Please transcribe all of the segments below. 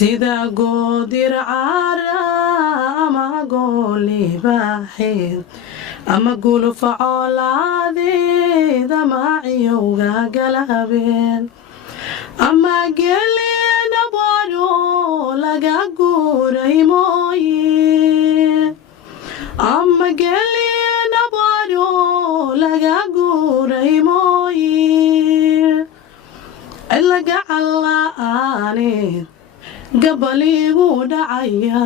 sida goodir cara ama gooli baaxeed ama gulufa coolaadeed ama ciyowga galabeen ama gelina baro laga guuray mooye ama gelina baro laga guuray mooye ilaga calla'aaneed gabaligu dhacaya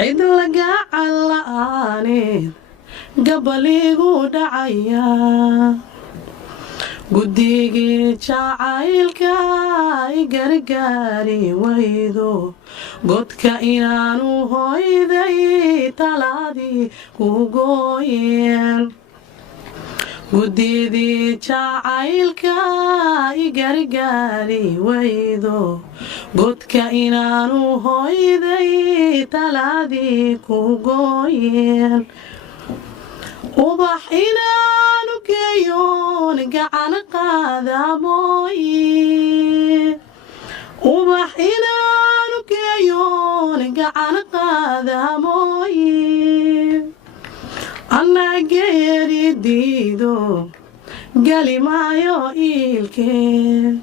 cid laga calla'aaneed gabaligu dhacaya guddigii jacaylka i gargaari waydo godka inaanu hoyday talaadii ku gooyeen guddigii jacaylka i gargaari waydo godka inaanu hoyday talaadii ku gooyeen ubax inaanu geeyoon gacan qaada mooye ubax inaanu geeyoon gacan qaada mooye anaa geeri diido gali maayo iilkeen